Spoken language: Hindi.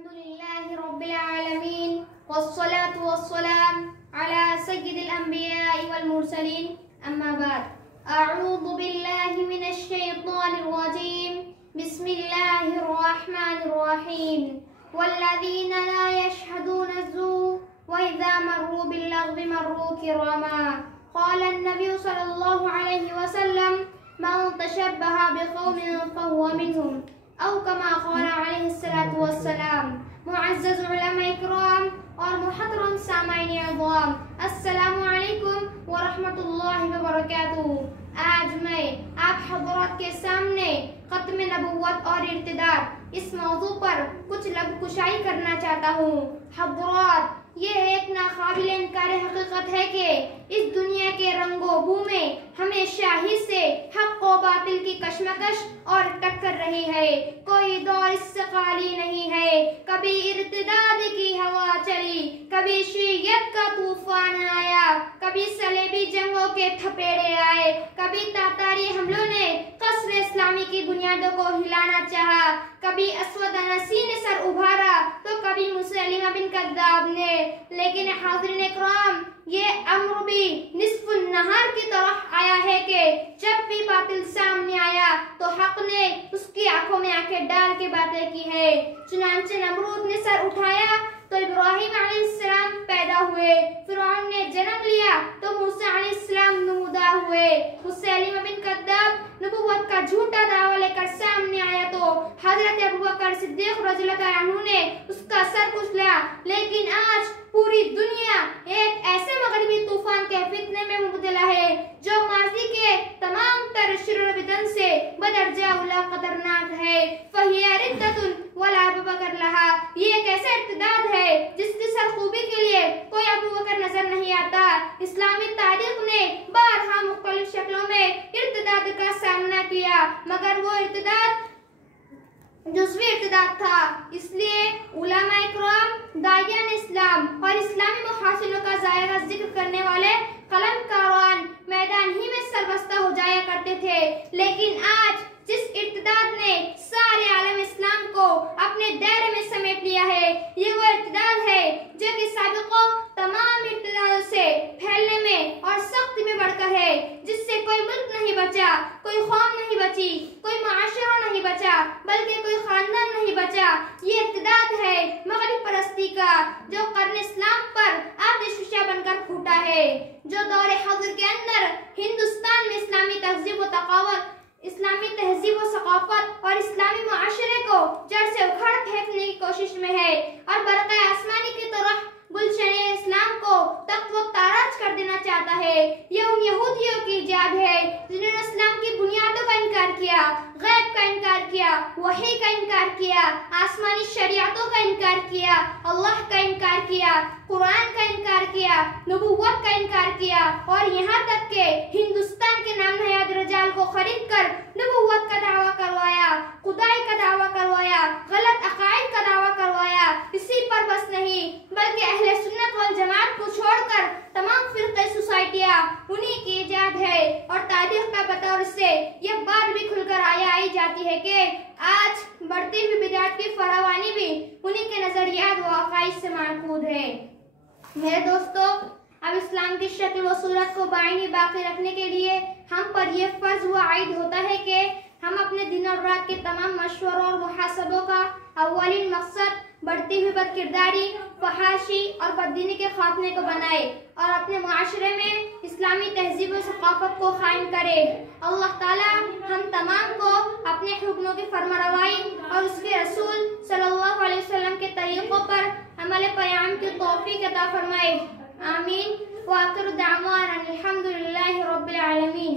अल्हम्दुलिल्लाहि रब्बिल आलमीन वस्सलातु वस्सलाम अला सय्यिदिल अंबिया'i वल मुरसलीन अम्मा बाद अऊज़ु बिल्लाहि मिनश शैतानिर रजीम बिस्मिल्लाहिर रहमानिर रहीम वल्लज़ीना ला यशहदूना अज़्ज़ूर व इज़ा मर्रू बिल्लग़्वी मर्रू किरामा क़ाला अन्नबिय्यु सल्लल्लाहु अलैहि वसल्लम मन तशब्बह बिक़ौमिन फ़हुव मिनहुम औ कमा क़ाला अलैहिस्सलातु वस्सलाम। मुअज़्ज़ज़ उलमा इकराम और मुहतरम सामाईन इज़ाम, अस्सलामु अलैकुम व रहमतुल्लाहि व बरकातुहू। आज मैं आप हज़रात के सामने ख़त्म नबुव्वत और इर्तिदाद इस मौजू पर कुछ लबकुशाई करना चाहता हूँ। हज़रात, ये एक नाक़ाबिल इनकार हकीकत है कि इस दुनिया के रंगो बू में हमेशा ही से हक़ व बातिल की कशमकश और टक्कर रही है। कोई दौर इससे खाली नहीं है। कभी इर्तिदाद की हवा चली, कभी शिय्यत का तूफान आया, कभी सलेबी जंगों के थपेड़े आए, कभी तातारी हमलों ने क़स्र इस्लामी की बुनियादों को हिलाना चाहा, कभी असवद अनसी ने सर उभारा तो कभी मुसैलिमा बिन कज़्ज़ाब ने। लेकिन हाज़िरीन इकराम, ये अम्र भी निस्फुन नहार की तरह आया है कि जब भी बातिल सामने आया तो हक ने उसकी आंखों में आंखें डाल के बातें की है। चुनांचे नमरूद ने सर उठाया तो इब्राहिम अलैहिस्सलाम पैदा हुए, फिरौन ने जन्म लिया तो मूसा अलैहिस्सलाम नमूदा हुए, मुसैलिमा बिन कज़्ज़ाब नबुव्वत का झूठा दावा लेकर सामने आया तो हजरत अबू बकर सिद्दीक़ रज़ियल्लाहु अन्हु ने उसका सर कुचला। लेकिन आज पूरी दुनिया एक ऐसे मगरिबी तूफान के फितने में मुब्तला है जो माजी के तमाम तर शुरू बिदन से बदरजा उला खतरनाक है। फहिया रिद्दतुन वला अबू बकर लहा, ये एक ऐसा इर्तिदाद है जिसकी सरखूबी के लिए कोई अबू बकर नजर नहीं आता। इस्लामी तारीख ने बारहा मुख्तलिफ शक्लों में इर्तिदाद का सामना किया, मगर वो इर्तिदाद जुज़वी इर्तिदाद था। इसलिए उलमा इकराम, दाइयान इस्लाम और इस्लामी मुहासिलों का ज़ायरा जिक्र करने वाले कलमकारान मैदान ही में सरबस्ता हो जाया करते थे। लेकिन आज जिस इर्तिदाद ने सारे आलम इस्लाम को अपने दायरे में समेट लिया है, ये वो इर्तिदाद है जो कि साबिक़ों तमाम इर्तिदादों से फैलने में और सख्ती में बढ़कर है, जिससे कोई मुल्क नहीं बचा, कोई कौम नहीं बची, कोई मुआशरा नहीं बचा, बल्कि कोई खानदान नहीं बचा। ये इर्तिदाद है मग़रिब परस्ती का, जो क़र्न इस्लाम पर आतिशफ़शा बनकर फूटा है, जो दौरे हज़र के अंदर हिंदुस्तान में इस्लामी तहजीब व सक़ाफ़त और इस्लामी मुआशरे को जड़ से उखाड़ फेंकने की कोशिश में है और बरक़े आसमानी की तरह गुलशने इस्लाम को तख्त व ताराज कर देना चाहता है। ये उन यहूदियों की इजाद है जिन्होंने इस्लाम की बुनियादों का इनकार किया, गैब का इनकार किया, वही का इनकार किया, आसमानी शरीयतों का इनकार किया, अल्लाह का इनकार किया, कुरान का इनकार किया, नबुव्वत का इनकार किया और यहाँ तक के हिंदुस्तान के नाम नहाद रजाल को खरीद कर नबुव्वत का दावा करवाया, खुदाई का दावा करवाया, गलत अकायद का दावा करवाया। इसी पर बस नहीं, बल्कि अहले सुन्नत वल जमात को छोड़कर तमाम फिरक़े सोसाइटियाँ उन्हीं की इजाद है और तारीख का बतौर से यह बात भी खुलकर आई जाती है कि आज बढ़ती हुई बिदात की फरावानी भी उन्हीं के नजरियात व अकाइद से मानकूद है। मेरे दोस्तों, अब इस्लाम की शक्ल व सूरत को बाइनी बाकी रखने के लिए हम पर यह फर्ज व आयद होता है कि हम अपने दिन और रात के तमाम मशवरों और मुहासबों का अव्वलीन मकसद बढ़ती हुई बदकिरदारी, फहाशी और बददीनी के खात्मे को बनाए और अपने मुआशरे में इस्लामी तहजीब व सक़ाफ़त को कायम करे। अल्लाह ताला हम तमाम को अपने हुक्मों की फरमारवाई और उसके रसूल सल्लल्लाहु अलैहि वसल्लम के तरीक़ों पर अमल क़याम की तौफ़ीक़ अता फरमाए। आमीन। व आखिरु दावाना अनिल हम्दुलिल्लाहि रब्बिल आलमीन।